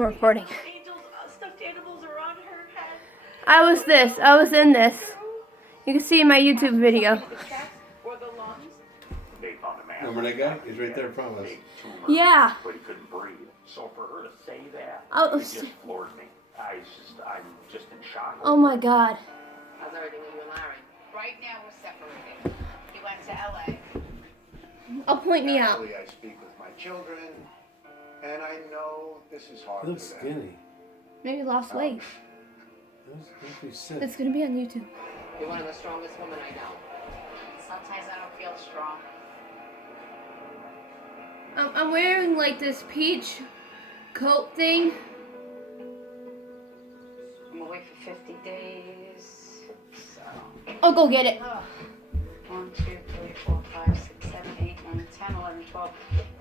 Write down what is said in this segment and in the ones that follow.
I'm recording. Angels, stuffed animals are on her head. I was in this. You can see my YouTube video. The chest or the lungs. They found a man. Remember that guy? He's right there in front of us. Big tumor, Yeah. But he couldn't breathe. So for her to say that, Oh, it just floored me. I'm just in shock. Oh my God. How's everything with you and Larry? Right now we're separated. He went to LA. Oh, point me out. Naturally, I speak with my children, and I know this is hard He looks for them. skinny. Maybe lost weight. Must be sick. It's gonna be on YouTube. You're one of the strongest women I know. Sometimes I don't feel strong. I'm wearing like this peach coat thing. I'm away for 50 days. So. I'll go get it. 1, 2, 3, 4, 5, 6, 7, 8, 9, 10, 11, 12,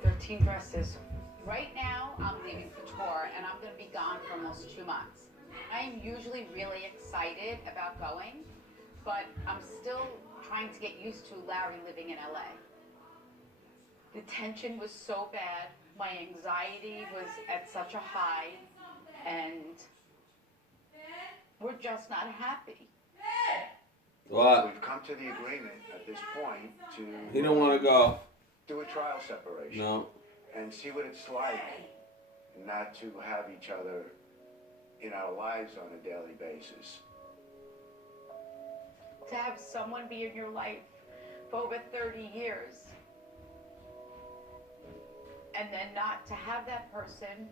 13 dresses. Right now, I'm leaving for tour, and I'm going to be gone for almost 2 months. I am usually really excited about going, but I'm still trying to get used to Larry living in LA. The tension was so bad, my anxiety was at such a high, and we're just not happy. What? We've come to the agreement at this point to He don't want to go. do a trial separation No. and see what it's like not to have each other in our lives on a daily basis. To have someone be in your life for over 30 years and then not to have that person,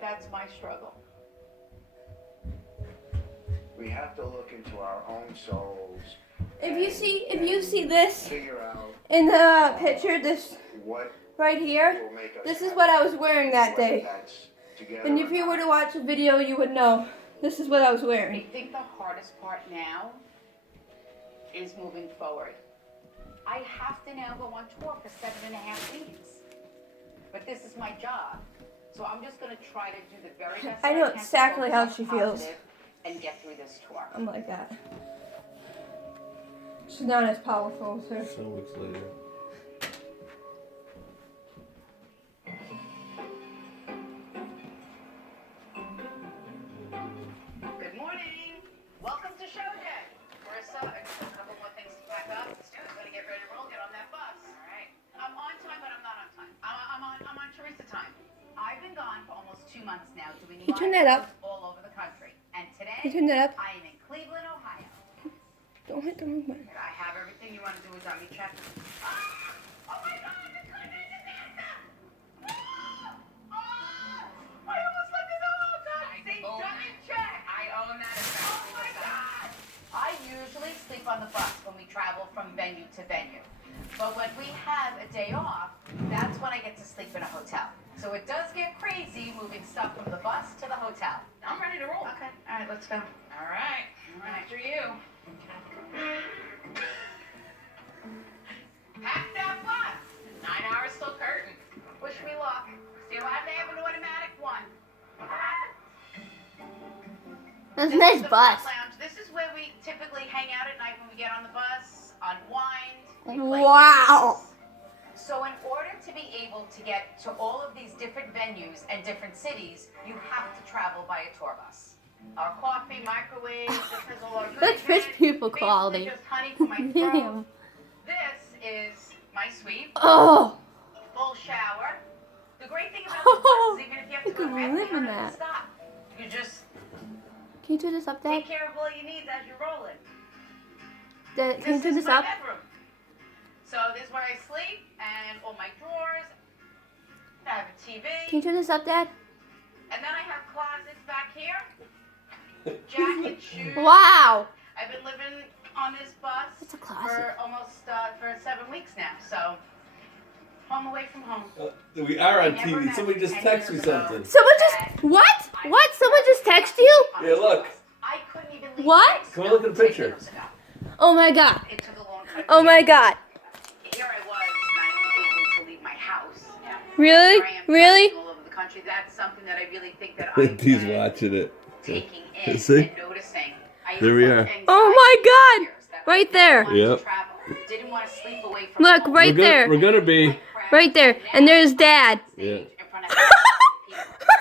that's my struggle. We have to look into our own souls, If you see this figure out in the picture, this what right here, will make us this is happy, what I was wearing that whether day. that's together And or if you were not. to watch the video, you would know. This is what I was I wearing. think the hardest part now is moving forward. I have to now go on tour for 7.5 weeks. But this is my job. So I'm just going to try to do the very best I know can to exactly how focus she on feels. positive and get through this tour. I'm like that. She's not as powerful as her. So weeks later. Good morning. Welcome to show day. Marissa, I just have a couple more things to pack up. Let's do it. Better get ready to roll. Get on that bus. All right. I'm on time, but I'm not on time. I'm on Teresa time. I've been gone for almost 2 months now doing Can you turn live that up? shows all over the country. And today, Can you turn that up? I am in Cleveland, Ohio. Don't hit the wrong button. I have everything you want to do without me checking. Oh my God! The goodness, Samantha! Oh! I almost let this all go. Say dummy check. I own that. Oh my God! I usually sleep on the bus when we travel from venue to venue. But when we have a day off, that's when I get to sleep in a hotel. So it does get crazy moving stuff from the bus to the hotel. I'm ready to roll. Okay. All right, let's go. All right. After you. Pack that bus. 9 hours till curtain. Wish me luck. Still have to have an automatic one. That's a This nice is the bus. lounge. This is where we typically hang out at night when we get on the bus, unwind. we play Wow. games. So in order to be able to get to all of these different venues and different cities, you have to travel by a tour bus. Our coffee, microwave, this has all our That's rich people Basically quality. just honey for my throat. Damn. This is my suite. Oh. Full shower. The great thing about the bus is even if you have to You go to could bed, live you in don't have to that. stop. You just Can you turn this up, Dad? take care of all your needs as you're rolling. Dad, can you turn This is this my up? bedroom. So this is where I sleep and all my drawers. I have a TV. Can you turn this up, Dad? And then I have closets back here. Jacket, shoes. Wow. I've been living on this bus It's a closet. for almost for 7 weeks now. So home away from home. We are on Never TV. met Somebody just 10 texted me years ago. something. Someone just what? What? Someone just texted you? On Yeah, a look. bus. I couldn't even leave What? Mexico Come on, look at the 10 picture. years ago. Oh my God. It took a long time. Oh to my get God. Here I was, not even able to leave my house. Yeah. Really? Here I am Really? traveling all over the country. That's something that I really think that I He's am watching it. taking in See? and noticing. I There we had are. anxiety Oh my for God. years that Right I there. wanted to Yep. travel. Didn't want to sleep away from Look, home. right there. We're gonna be. Right there. And there's Dad. Yeah. In front of people.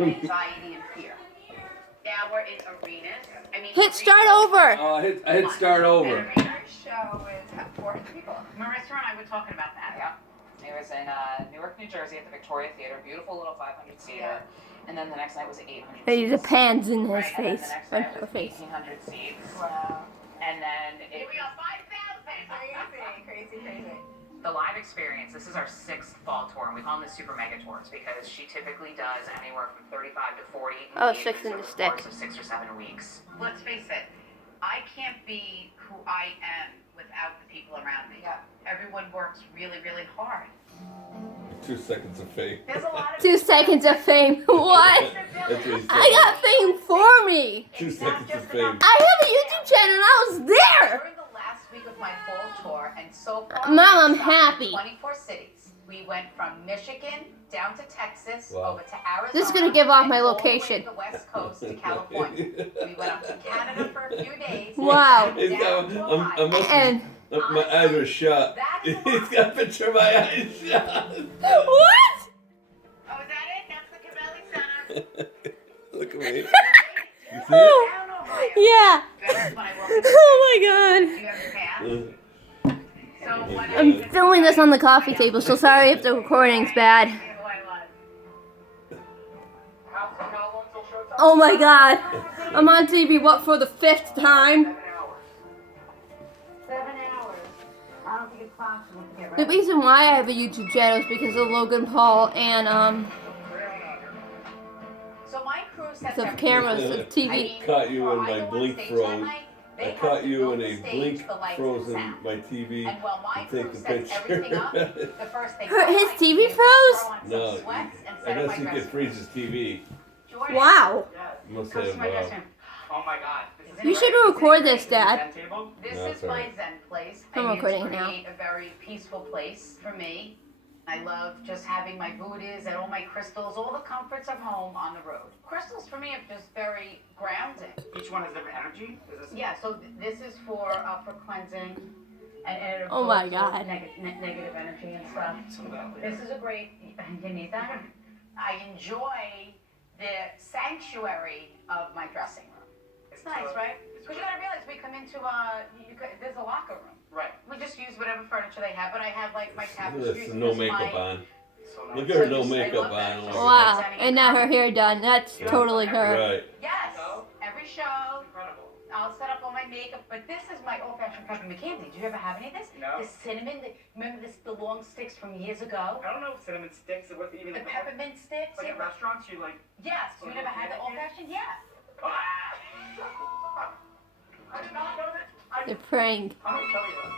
of anxiety and fear. Now we're in arenas. I mean, Hit start over. Oh, I hit start over. An arena show is for people. Marissa and I were talking about that. Yeah. It was in Newark, New Jersey at the Victoria Theater. Beautiful little 500-seater. Yeah. And then the next night was 800 Hey, the seats. pans in his Right, and then face. the next Or night her was face. 1,800 seats. Wow. And then Here we go, 5,000. Crazy. the live experience, this is our 6th fall tour, and we call them the Super Mega Tours because she typically does anywhere from 35 to 40 Oh, engagements 6 in over the the stick. course of 6 or 7 weeks. Let's face it, I can't be who I am without the people around me. Yeah. Everyone works really, really hard. 2 seconds of fame. There's a lot of 2 seconds of fame. What? That's what he said. I got fame for me. 2 It's not seconds of just fame. about- I have a YouTube channel and I was there. During the last week of my fall tour, and so far, Mom, I'm we've stopped in happy. 24 cities. We went from Michigan down to Texas, Wow. over to Arizona. This is gonna give off my and all the way location. to the West Coast to California. We went up to Canada for a few days. Wow. and It's down got, to I'm, Ohio. I must be, And my eyes are shut. That is a He's lot. got a picture of my eyes shut. what? Oh, is that it? That's the Cavelli Center. Look at me. You see it? Oh, Down Ohio. yeah. That's when I walked in. Oh my god. Do you have your pass? Uh, So what I'm filming this on the coffee table, so sorry if the recording's bad. Oh my god. I'm on TV, what, for the 5th time? 7 hours. I don't think it's possible to get The ready. reason why I have a YouTube channel is because of Logan Paul and So my crew sets the everything cameras, up. the TV. I mean, Caught you before in I my go on blink stage froze. that night, they I have caught to you build in the a stage, blink the lights, and frozen sound. my TV. And while my to crew take a sets everything picture. up, the first thing His I TV do is froze? throw on some No, sweats and I set up guess my you dressing could freeze his TV. room. Jordan, Wow. Must come to have, my dressing room. Oh my god. You should record this, Dad. This No, is it's my alright. Zen place. I'm I need recording to it now. create a very peaceful place for me. I love just having my Buddhas and all my crystals, all the comforts of home on the road. Crystals for me are just very grounding. Each one has different energy? Is this Yeah, so this is for cleansing and it Oh my absorbs God. negative energy and stuff. some of that? This is a great, you need that? I enjoy the sanctuary of my dressing room. It's nice, right? Because you gotta realize we come into, there's a locker room. Right. We just use whatever furniture they have, but I have like my Look at tapestries. this, and no this is makeup my- on. So Look nice. at her, So no this- I makeup love that. on. Just Wow. presenting And now her hair done. That's totally her. Right. Yes, every show. Incredible. I'll set up all my makeup, but this is my old-fashioned peppermint candy. Do you ever have any of this? No. The cinnamon, remember the long sticks from years ago? I don't know if cinnamon sticks or what even The like peppermint sticks? like at restaurants you like Yes, you never had the old-fashioned? Yeah. I did not know that. The prank. I'm gonna tell you that.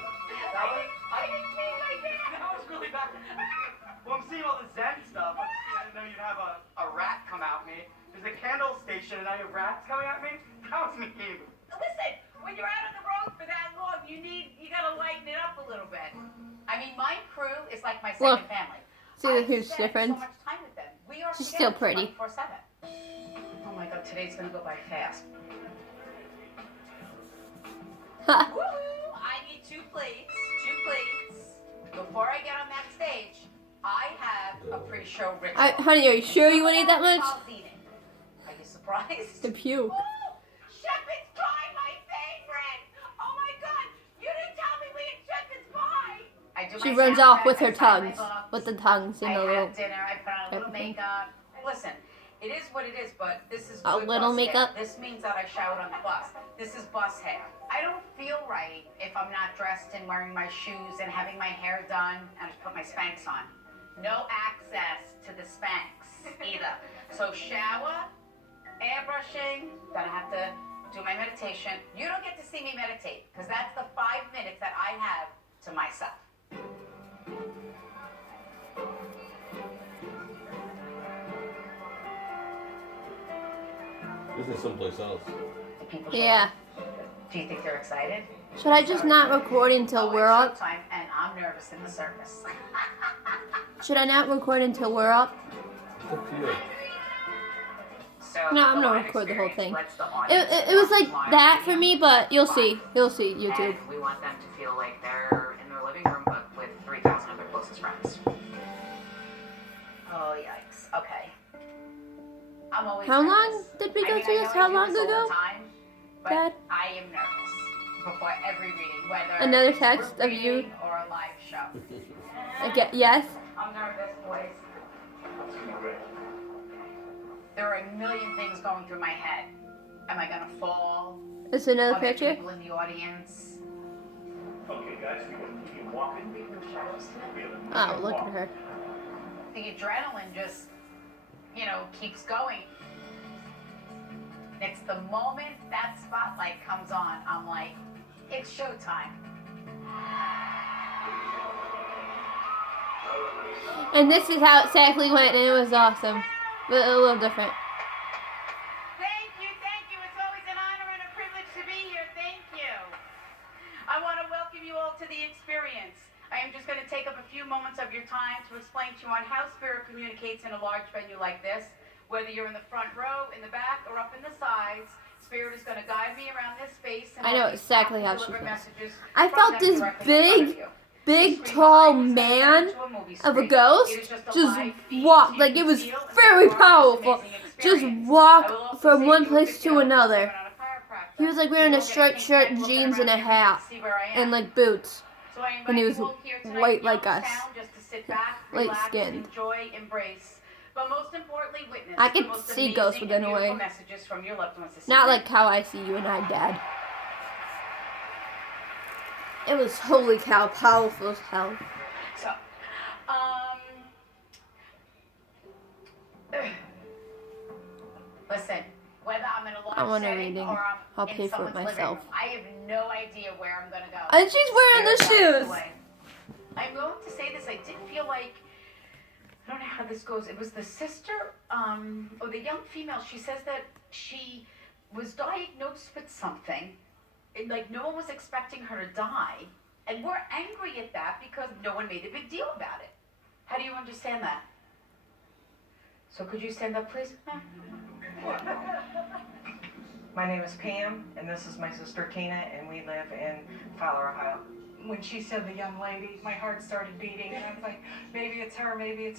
That was really bad. Well, I'm seeing all the Zen stuff. I didn't know you'd have a rat come at me. There's a candle station and now you have rats coming at me? That was mean. Listen, when you're out on the road for that long, you gotta lighten it up a little bit. I mean, my crew is like my second Look. family. See I the huge spend difference? So much time with them. We are She's together still pretty. 24/7. Oh my God, today's gonna go by fast. Ha. Woo-hoo! I need 2 plates. 2 plates. Before I get on that stage, I have a pre-show ritual. Honey, are you sure you want to eat that much? I'll eat it. Are you surprised? The puke. Ooh, shepherd's pie, my favorite! Oh my God! You didn't tell me we had shepherd's pie! I do She my runs sound off check, with I her sign my tongues. books, With the tongues in I the little. have dinner, I put on a little everything. makeup. Listen, it is what it is, but this is A good little bus makeup? hair. This means that I showered on the bus. This is bus hair. I don't feel right if I'm not dressed and wearing my shoes and having my hair done and I just put my Spanx on. No access to the Spanx either. So shower, airbrushing, then I have to do my meditation. You don't get to see me meditate because that's the 5 minutes that I have to myself. This is someplace else. Do people show Yeah. up? Do you think they're excited? Should I just not record until Oh, we're it's up? showtime, and I'm nervous in the circus. Should I not record until we're up? It's up to you. So No, I'm the gonna live record the whole experience thing. lets the It, audience it was like watch that live for me, but you'll see. live. You'll see YouTube. And we want them to feel like they're in their living room, but with 3,000 of their closest friends. Oh, yikes. Okay. I'm always How nervous. long did we I go mean, through I this? know I How do long this all ago? the time, but Dad? I am nervous before every reading, whether Another it's a text group of you? reading or a live show. Okay, yes. I'm nervous, boys. There are a million things going through my head. Am I gonna fall? It's another Are there picture. people in the audience? Okay, guys, we can keep walking. Oh, look at her. The adrenaline just, keeps going. It's the moment that spotlight comes on, I'm like, it's showtime. And this is how it exactly went, and it was awesome. But a little different. Thank you. It's always an honor and a privilege to be here. Thank you. I want to welcome you all to the experience. I am just going to take up a few moments of your time to explain to you on how spirit communicates in a large venue like this. Whether you're in the front row, in the back, or up in the sides, spirit is going to guide me around this space. And I know help me exactly stop how and she deliver feels. messages I from felt them this directly in front of you. big, The screen tall behind me is set man into a movie of a screen. ghost It is just a just live feed, walked. so Like, you it can was feel and very be part of this powerful. amazing Just experience. I walked will also from say one you a place good to deal of another. sermon on a chiropractor. He was like wearing You a won't get striped pink shirt, eye looking jeans, and around a the room to hat, see where I am. and like boots. So I invite and he you was all here tonight white with like no us. sound, just to sit back, Light relax, skinned. enjoy, embrace. But most importantly, witness I the could most see ghosts amazing within and a way. beautiful messages from your loved ones this Not evening. like how I see you and I, Dad. It was holy cow, powerful as hell. So, listen, whether I'm in a I large want a setting reading. or I'm I'll in pay for it someone's living myself. room, I have no idea where I'm gonna go. And she's wearing the Spirit guides shoes. way. I'm going to say this. I did feel like, I don't know how this goes. It was the sister, or the young female. She says that she was diagnosed with something, and like no one was expecting her to die, and we're angry at that because no one made a big deal about it. How do you understand that? So could you stand up, please? My name is Pam, and this is my sister Tina, and we live in Fowler, Ohio. When she said the young lady, my heart started beating, and I was like, maybe it's her, maybe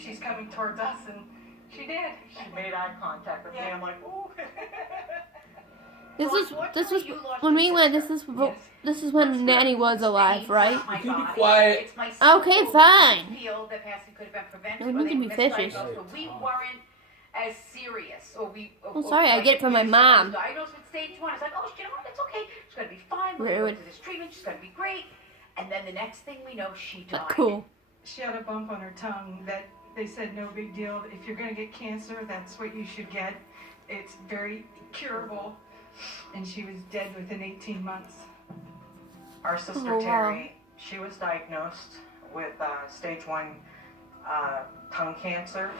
she's coming towards us, and she did. She made eye contact with me. I'm like, ooh. This was when we went. This is when Nanny was alive, right? You can be quiet. Okay, fine. Feel that passing could have been prevented, We or need they to be were fishes. misdiagnosed, or we weren't as serious, or we. I'm sorry, I get it from my mom. Diagnosed with stage 1. It's like, oh, you know what? It's okay. She's gonna be fine. We're Rude. gonna go through this treatment. She's gonna be great. And then the next thing we know, she died. But cool. She had a bump on her tongue that they said no big deal. If you're gonna get cancer, that's what you should get. It's very curable. And she was dead within 18 months. Our sister Oh, wow. Terry, she was diagnosed with stage 1 tongue cancer.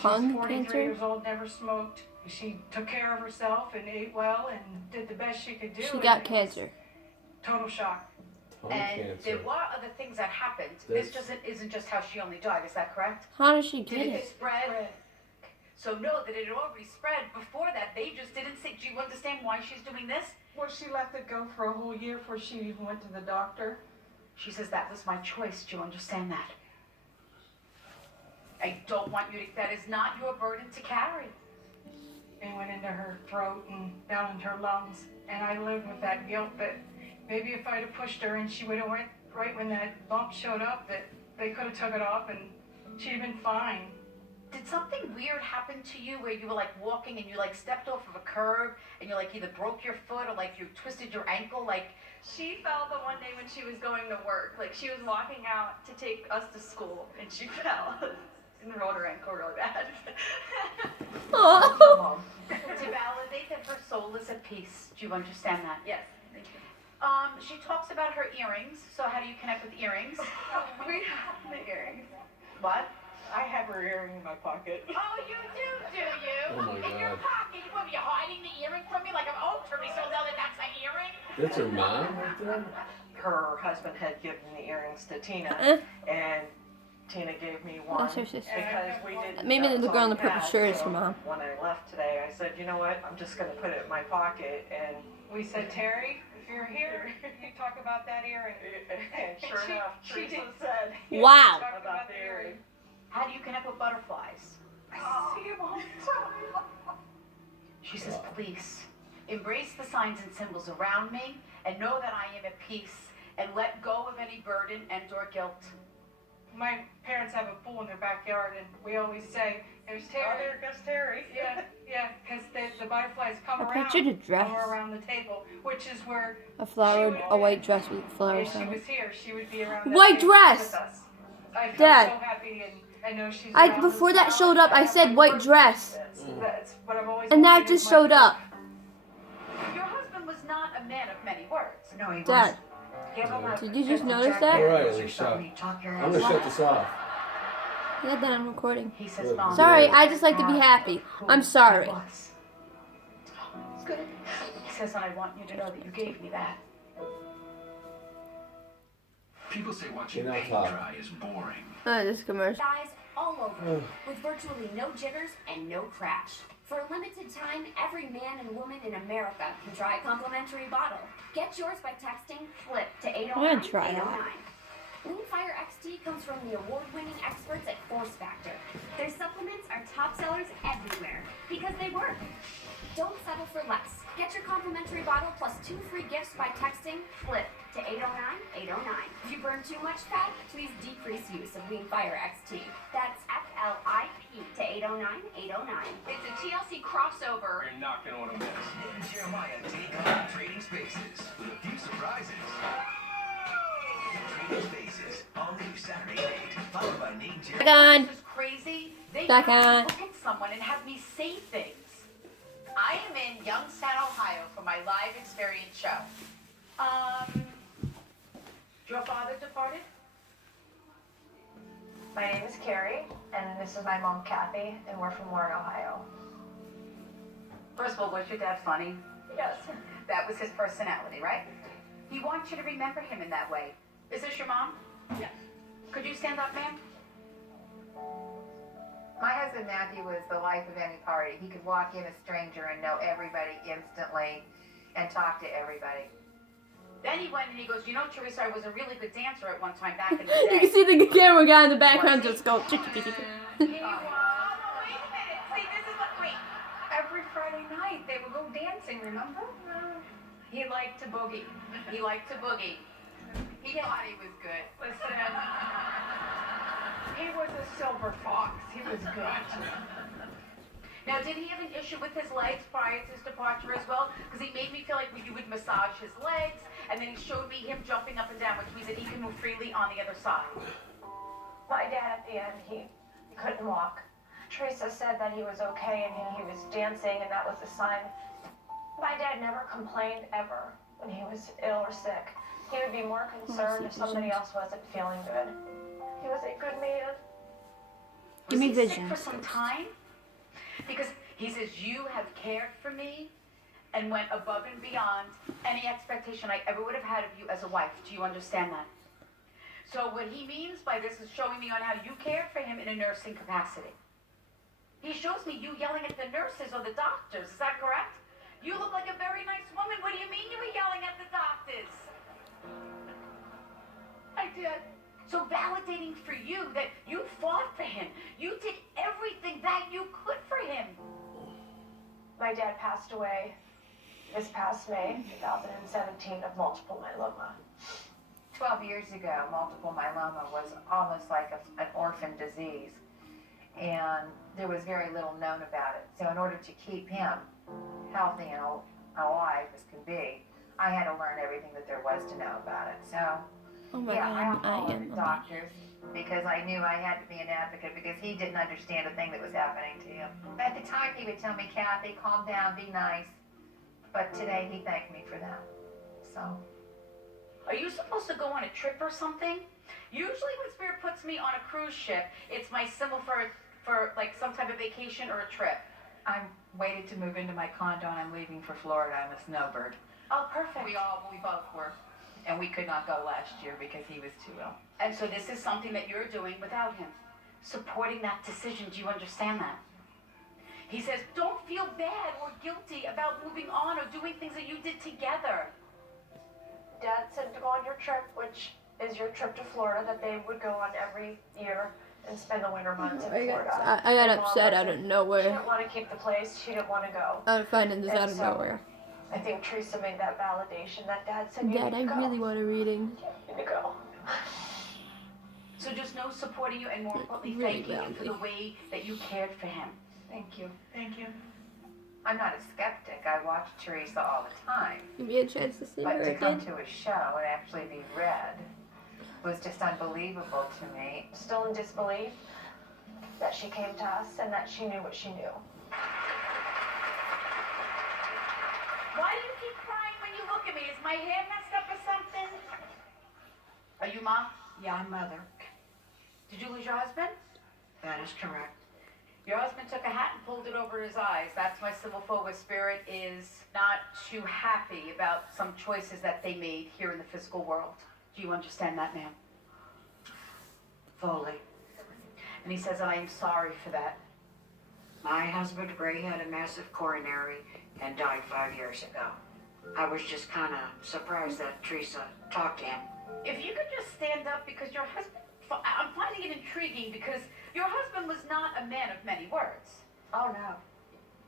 Tongue She's 43 cancer? years old, never smoked. She took care of herself and ate well and did the best she could do. She and got it was cancer. Total shock. Tongue And cancer. there were other things that happened. This- This isn't just how she only died. Is that correct? How did she Did get it it? spread? So know that it had already spread before that. They just didn't say. Do you understand why she's doing this? Well, she let it go for a whole year before she even went to the doctor. She says that was my choice. Do you understand that? I don't want you to. That is not your burden to carry. It went into her throat and down into her lungs. And I lived with that guilt that maybe if I'd have pushed her and she would have went right when that bump showed up, that they could have took it off and she'd have been fine. Did something weird happen to you where you were like walking and you like stepped off of a curb and you like either broke your foot or like you twisted your ankle? Like She fell the one day when she was going to work. Like she was walking out to take us to school and she fell and rolled her ankle really bad. Oh. to validate that her soul is at peace. Do you understand that? Yes. Thank you. She talks about her earrings. So how do you connect with earrings? We have the earrings. What? I have her earring in my pocket. Oh, you do you? Oh my In your God. pocket. What, are you hiding the earring from me? Like, oh, Teresa will know that that's an earring? That's her mom right there? Her husband had given the earrings to Tina, and Tina gave me one That's her sister. because we didn't. Maybe that the was girl all in the we purple had. shirt is So her mom. When I left today, I said, you know what? I'm just going to put it in my pocket, and We said, Terry, if you're here, you talk about that earring. and sure She- enough, she Teresa did. said Wow. Talk about the earring. How do you connect with butterflies? I see him all the time. She says, please, embrace the signs and symbols around me and know that I am at peace and let go of any burden and or guilt. My parents have a pool in their backyard, and we always say, "There's Terry." Oh, there goes Terry. Yeah, because the butterflies come I around. pictured a dress. Come around the table, which is where A white dress with flowers if she on was it. here, she would be around. White that table dress! with us. I feel Dad. so happy, and I know she's. around Before us that now, showed up, and I have said my white work. dress. That's what I've always And that wanted just is my showed up. Your husband was not a man of many words. No, he Dad, Give him a did you just notice that? Alright, Alicia. I'm gonna shut this off. Yeah, then I'm recording. He says, Good. Mom. Sorry, I just like to be happy. I'm sorry. It's good. He says, and I want you to know that you gave me that. People say watching You're not paint loud. dry is boring. This commercial. Guys all over, with virtually no jitters and no crash. For a limited time, every man and woman in America can try a complimentary bottle. Get yours by texting FLIP to I'm 809 gonna try that. 809. Leanfire XT comes from the award-winning experts at Force Factor. Their supplements are top sellers everywhere because they work. Don't settle for less. Get your complimentary bottle plus 2 free gifts by texting FLIP to 809 809. If you burn too much fat, please decrease use of Leanfire XT. That's FLIP to 809 809. It's a TLC crossover. You're not gonna want to miss. Nick and Jeremiah take on Trading Spaces with a few surprises. Trading Spaces, all new Saturday night, followed by Nate and Jeremiah. Back on. This is crazy. They Back have on. to look at someone and have me say things. I am in Youngstown, Ohio for my live experience show. Your father departed? My name is Carrie, and this is my mom, Kathy, and we're from Warren, Ohio. First of all, was your dad funny? Yes. That was his personality, right? He wants you to remember him in that way. Is this your mom? Yes. Could you stand up, ma'am? My husband Matthew was the life of any party. He could walk in a stranger and know everybody instantly and talk to everybody. Then he went and he goes, you know, Teresa, I was a really good dancer at one time back in the You day. can see the camera guy in the background just go. He was. Oh, wait a minute. See, this is what, wait. Every Friday night they would go dancing. Remember? He liked to boogie. He liked to boogie. He thought he was good. Listen, he was a silver fox. He was good. Now, did he have an issue with his legs prior to his departure as well? Because he made me feel like you would massage his legs, and then he showed me him jumping up and down, which means that he can move freely on the other side. My dad, at the end, he couldn't walk. Teresa said that he was okay and he was dancing, and that was a sign. My dad never complained ever when he was ill or sick. He would be more concerned if somebody else wasn't feeling good. He was a good man. Give me Was he vision. sick for some time? Because he says, you have cared for me and went above and beyond any expectation I ever would have had of you as a wife. Do you understand that? So what he means by this is showing me on how you cared for him in a nursing capacity. He shows me you yelling at the nurses or the doctors. Is that correct? You look like a very nice woman. What do you mean you were yelling at the doctors? I did. So validating for you that you fought for him. You did everything that you could for him. My dad passed away this past May 2017 of multiple myeloma. 12 years ago, multiple myeloma was almost like an orphan disease, and there was very little known about it. So in order to keep him healthy and alive as could be, I had to learn everything that there was to know about it. So Oh my yeah, god, I followed am. the doctors because I knew I had to be an advocate because he didn't understand a thing that was happening to him. At the time, he would tell me, Kathy, calm down, be nice. But today, he thanked me for that. So. Are you supposed to go on a trip or something? Usually when Spirit puts me on a cruise ship, it's my symbol for like some type of vacation or a trip. I'm waiting to move into my condo and I'm leaving for Florida. I'm a snowbird. Oh, perfect. We both were. And we could not go last year because he was too ill. And so this is something that you're doing without him. Supporting that decision. Do you understand that? He says, don't feel bad or guilty about moving on or doing things that you did together. Dad said to go on your trip, which is your trip to Florida that they would go on every year. and spend the winter months in I Florida. got And Mom upset out of wasn't- She nowhere. didn't want to keep the place. She didn't want to go. Out of finding this And out of so, nowhere. I think Teresa made that validation that Dad said, you Dad, I need to go. really want a reading. You need to go. So just no supporting you and more importantly, Really thanking him for the badly. way that you cared for him. Thank you. Thank you. I'm not a skeptic. I watch Teresa all the time. Give me a chance to see But her to come again. to a show and actually be read was just unbelievable to me. Still in disbelief that she came to us and that she knew what she knew. Why do you keep crying when you look at me? Is my hair messed up or something? Are you Mom? Yeah, I'm Mother. Did you lose your husband? That is correct. Your husband took a hat and pulled it over his eyes. That's why Civil Forward Spirit is not too happy about some choices that they made here in the physical world. Do you understand that, ma'am? Fully. And he says, I am sorry for that. My husband, Ray, had a massive coronary and died 5 years ago. I was just kind of surprised that Teresa talked to him. If you could just stand up, because your husband, I'm finding it intriguing because your husband was not a man of many words. Oh,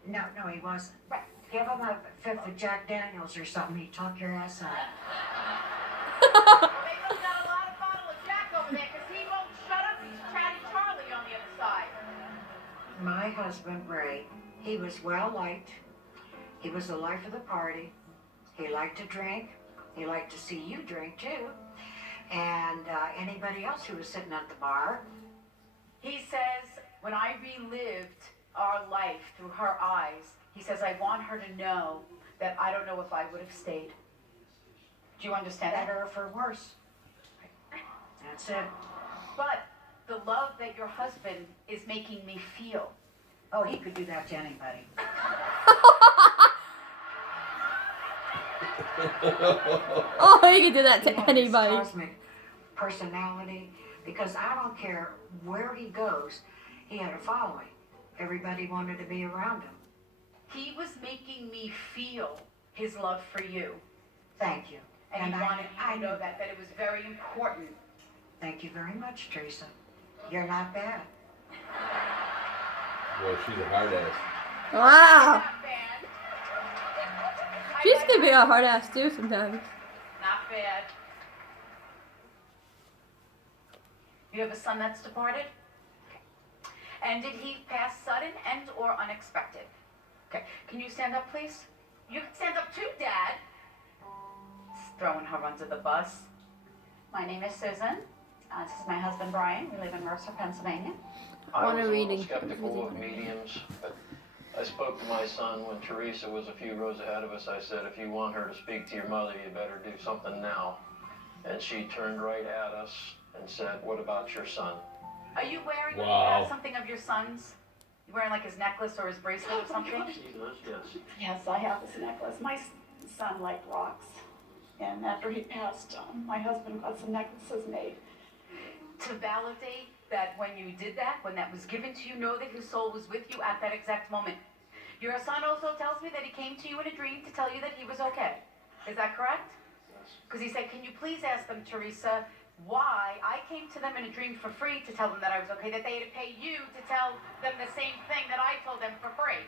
no. No, he wasn't. Right. Give him a fifth of Jack Daniels or something, he'd talk your ass out. They must got a lot of bottle of Jack over there because he won't shut up. He's Chatty Charlie on the other side. My husband, Ray, he was well liked. He was the life of the party. He liked to drink. He liked to see you drink, too. And anybody else who was sitting at the bar. He says, when I relived our life through her eyes, he says, I want her to know that I don't know if I would have stayed. Do you understand that? Better or for worse. That's it. But the love that your husband is making me feel. Oh, he could do that to anybody. Oh, you can do that He to had this anybody. cosmic personality, because I don't care where he goes, he had a following. Everybody wanted to be around him. He was making me feel his love for you. Thank you. And he I- wanted you I to know knew- that it was very important. Thank you very much, Teresa. You're not bad. Well, she's a hard ass. Wow. Not bad. She's gonna be a hard ass too sometimes. Not bad. You have a son that's departed? Okay. And did he pass sudden and or unexpected? Okay. Can you stand up, please? You can stand up too, Dad. Just throwing her under the bus. My name is Susan. This is my husband, Brian. We live in Mercer, Pennsylvania. I want a was reading. little skeptical of mediums, but I spoke to my son when Teresa was a few rows ahead of us. I said, if you want her to speak to your mother, you better do something now. And she turned right at us and said, what about your son? Are you wearing Wow. something of your son's? You wearing like his necklace or his bracelet or something? She does, yes. Yes, I have this necklace. My son liked rocks. And after he passed, my husband got some necklaces made. To validate that when you did that, when that was given to you, know that his soul was with you at that exact moment. Your son also tells me that he came to you in a dream to tell you that he was okay. Is that correct? Because he said, can you please ask them, Teresa, why I came to them in a dream for free to tell them that I was okay, that they had to pay you to tell them the same thing that I told them for free.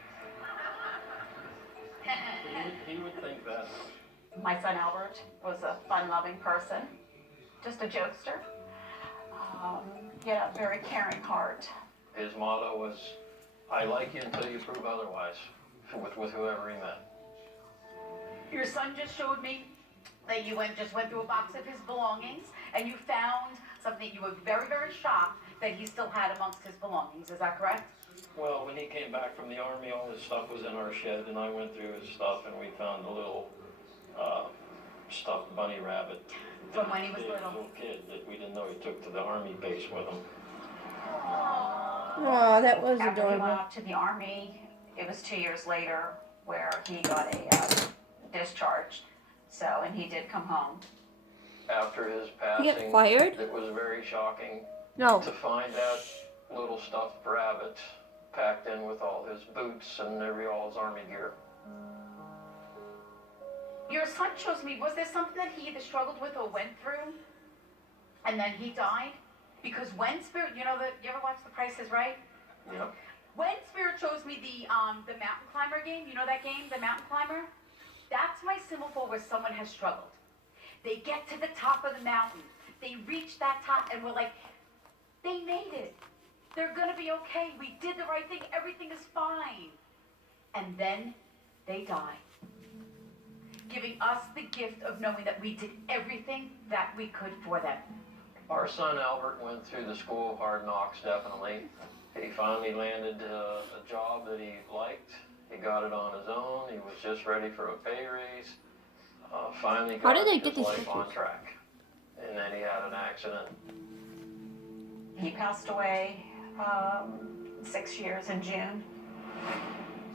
He would think that. My son Albert was a fun-loving person, just a jokester. He had a very caring heart. His motto was, I like you until you prove otherwise, with whoever he met. Your son just showed me that you just went through a box of his belongings and you found something you were very, very shocked that he still had amongst his belongings. Is that correct? Well, when he came back from the army, all his stuff was in our shed, and I went through his stuff, and we found a little stuffed bunny rabbit. From when he was Big little. kid that we didn't know he took to the army base with him. Oh, that was After he went adorable. off to the Army, it was 2 years later where he got a discharge. So, and he did come home. After his He passing, get fired? it was very shocking No. to find that little stuffed rabbit packed in with all his boots and all his army gear. Your son shows me, was there something that he either struggled with or went through and then he died? Because when Spirit, you ever watch The Price is Right? Yep. When Spirit shows me the mountain climber game, you know that game, the mountain climber? That's my symbol for where someone has struggled. They get to the top of the mountain. They reach that top and we're like, they made it. They're gonna be okay. We did the right thing. Everything is fine. And then they die, giving us the gift of knowing that we did everything that we could for them. Our son Albert went through the school of hard knocks, definitely. He finally landed a job that he liked. He got it on his own. He was just ready for a pay raise. Finally How got did they his get these life on pictures? track. And then he had an accident. He passed away 6 years in June.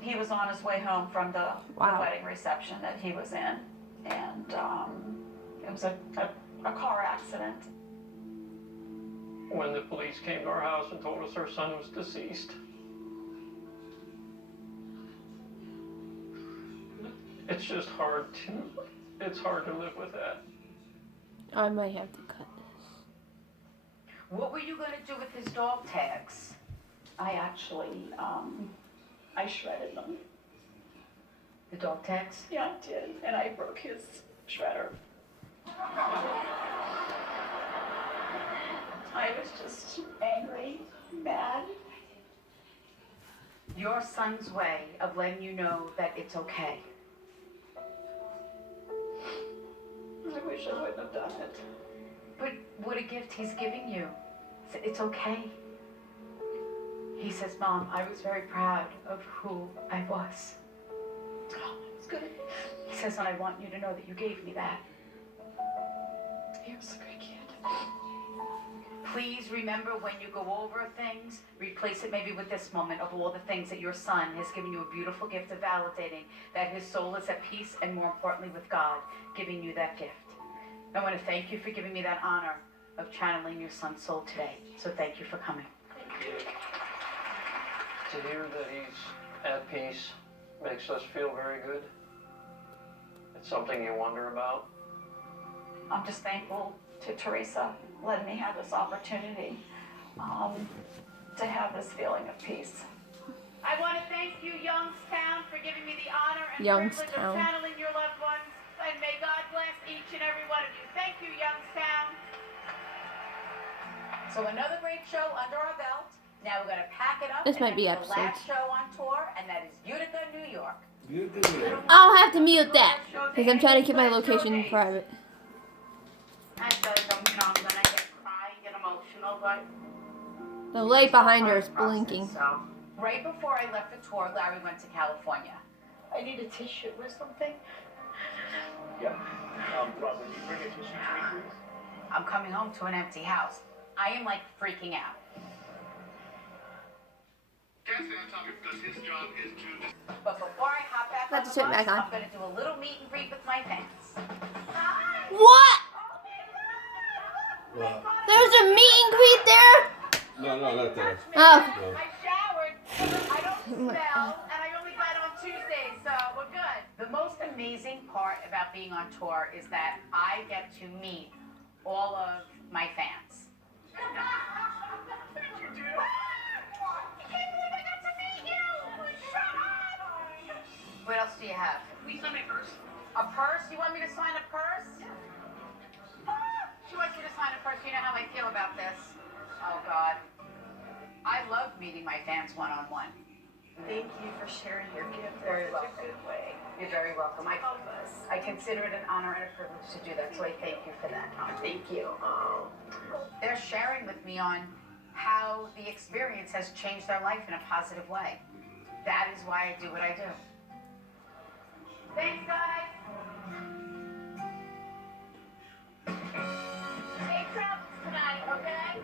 He was on his way home from the wedding reception that he was in, and it was a car accident. When the police came to our house and told us our son was deceased, it's just hard to live with that. I might have to cut this. What were you gonna do with his dog tags? I actually, I shredded them. The dog tags? Yeah, I did, and I broke his shredder. I was just angry, mad. Your son's way of letting you know that it's okay. I wish I wouldn't have done it. But what a gift he's giving you. It's okay. He says, Mom, I was very proud of who I was. Oh, it's good. He says, and I want you to know that you gave me that. He was a great kid. Please remember when you go over things, replace it maybe with this moment of all the things that your son has given you a beautiful gift of validating that his soul is at peace and more importantly with God, giving you that gift. I want to thank you for giving me that honor of channeling your son's soul today. So thank you for coming. To hear that he's at peace makes us feel very good. It's something you wonder about. I'm just thankful to Teresa letting me have this opportunity to have this feeling of peace. I want to thank you, Youngstown, for giving me the honor and privilege of Youngstown. channeling your loved ones. And may God bless each and every one of you. Thank you, Youngstown. So another great show under our belt. Now we're going to pack it up. This and might be head to the last episodes. show on tour, and that is Utica, New York. I'll have to mute that because I'm trying to keep my location private. I feel like I'm gonna get crying and emotional, but The light behind her is blinking. so right before I left the tour, Larry went to California. I need a tissue or something. Yeah. Probably bring a tissue to me, please. I'm coming home to an empty house. I am like freaking out. But before I hop back Got on the the shit bus, back on. I'm gonna do a little meet and greet with my fans. What? Well, There's a meet and greet there? no, not there. Oh. No. I showered. I don't smell, and I only got on Tuesday, so we're good. The most amazing part about being on tour is that I get to meet all of my fans. What else do you have? Please sign my purse. A purse? You want me to sign a purse? She wants me to sign a purse. You know how I feel about this. Oh, God. I love meeting my fans one-on-one. Thank you for sharing your gift Very in such welcome. a good way. You're very welcome. Help us. I consider it an honor and a privilege to do that, so I thank you for that. Thank you. Oh. They're sharing with me on how the experience has changed their life in a positive way. That is why I do what I do. Thanks, guys. Safe travels tonight, okay?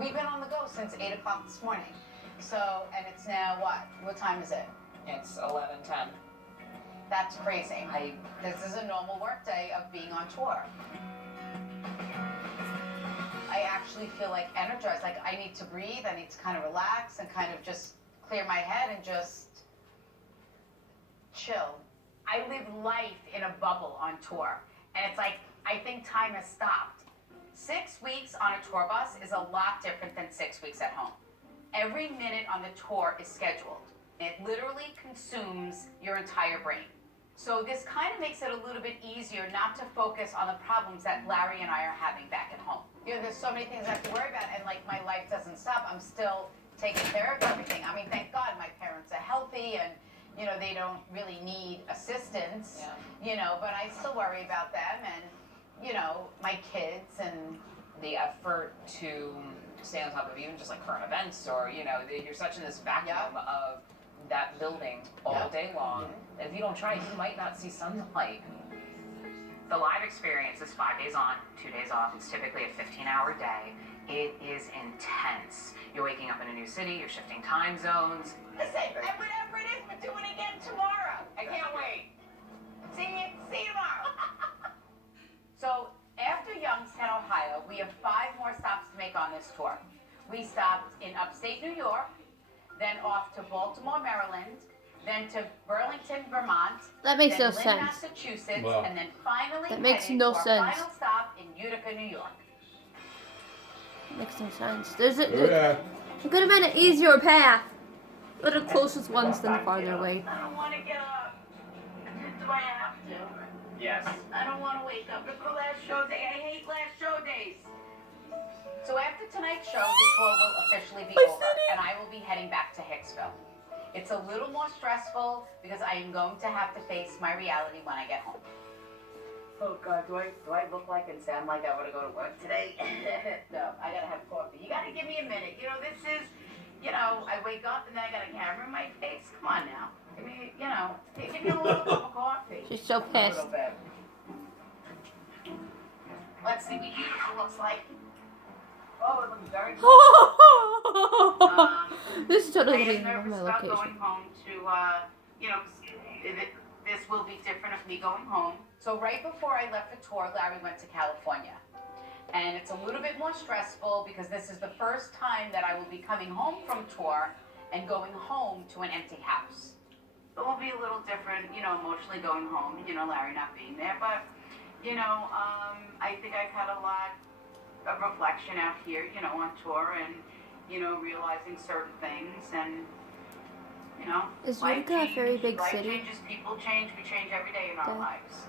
We've been on the go since 8 o'clock this morning. So, and it's now what? What time is it? It's 11:10. That's crazy. This is a normal work day of being on tour. I actually feel like energized, like I need to breathe, I need to kind of relax and kind of just clear my head and just chill. I live life in a bubble on tour. And it's like, I think time has stopped. 6 weeks on a tour bus is a lot different than 6 weeks at home. Every minute on the tour is scheduled. It literally consumes your entire brain. So this kind of makes it a little bit easier not to focus on the problems that Larry and I are having back at home. You know, there's so many things I have to worry about, and like my life doesn't stop. I'm still taking care of everything. I mean, thank God my parents are healthy and, you know, they don't really need assistance, you know, but I still worry about them and, you know, my kids and the effort to stay on top of even just like current events or, you know, you're such in this vacuum of that building all day long. And if you don't try, you might not see sunlight. The live experience is 5 days on, 2 days off. It's typically a 15-hour day. It is intense. You're waking up in a new city, you're shifting time zones. Listen, and whatever it is, we're doing it again tomorrow. I can't wait. See you tomorrow. So after Youngstown, Ohio, we have 5 more stops to make on this tour. We stopped in upstate New York, then off to Baltimore, Maryland, then to Burlington, Vermont. That makes then no Lynn, sense. Massachusetts, Wow. and then finally That makes heading no to our sense. final stop in Utica, New York. Makes no sense. There's a, Yeah. it could have been an easier path. But the closest ones than the farther away. I don't want to get up. Do I have to? Yes. I don't want to wake up. It's the last show day. I hate last show days. So after tonight's show, the tour will officially be over, and I will be heading back to Hicksville. It's a little more stressful because I am going to have to face my reality when I get home. Oh God, do I look like and sound like I want to go to work today? No, I gotta have coffee. You gotta give me a minute. You know, this is, you know, I wake up and then I got a camera in my face. Come on now. Give me, you know, give me a little cup of coffee. She's so pissed. A little bit. Let's see what Utica looks like. Oh, it looks very cool. This is totally I getting am on my nervous about location. going home to, you know, this will be different of me going home. So right before I left the tour, Larry went to California. And it's a little bit more stressful because this is the first time that I will be coming home from tour and going home to an empty house. It will be a little different, you know, emotionally going home, you know, Larry not being there. But, you know, I think I've had a lot of reflection out here, you know, on tour and, you know, realizing certain things and, you know, Is life Utica a very big life city? changes, people change, we change every day in our Yeah. lives.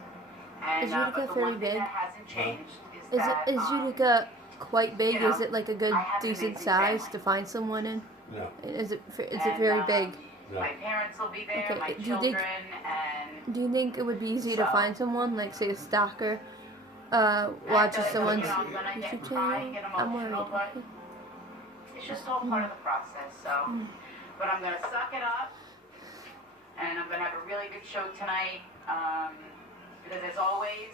And, Is Utica but the very one thing big? that hasn't changed is Is that, it is Utica quite big? you know, Is it like a good I have an decent amazing size family. to find someone in? No. Is it And, very big? No. My parents will be there, Okay, my do you think- children, and Do you think it would be easy to So- find someone, like say a stalker, watches someone's YouTube channel? I'm worried. it's just all part of the process. So, but I'm gonna suck it up, and I'm gonna have a really good show tonight. Because as always,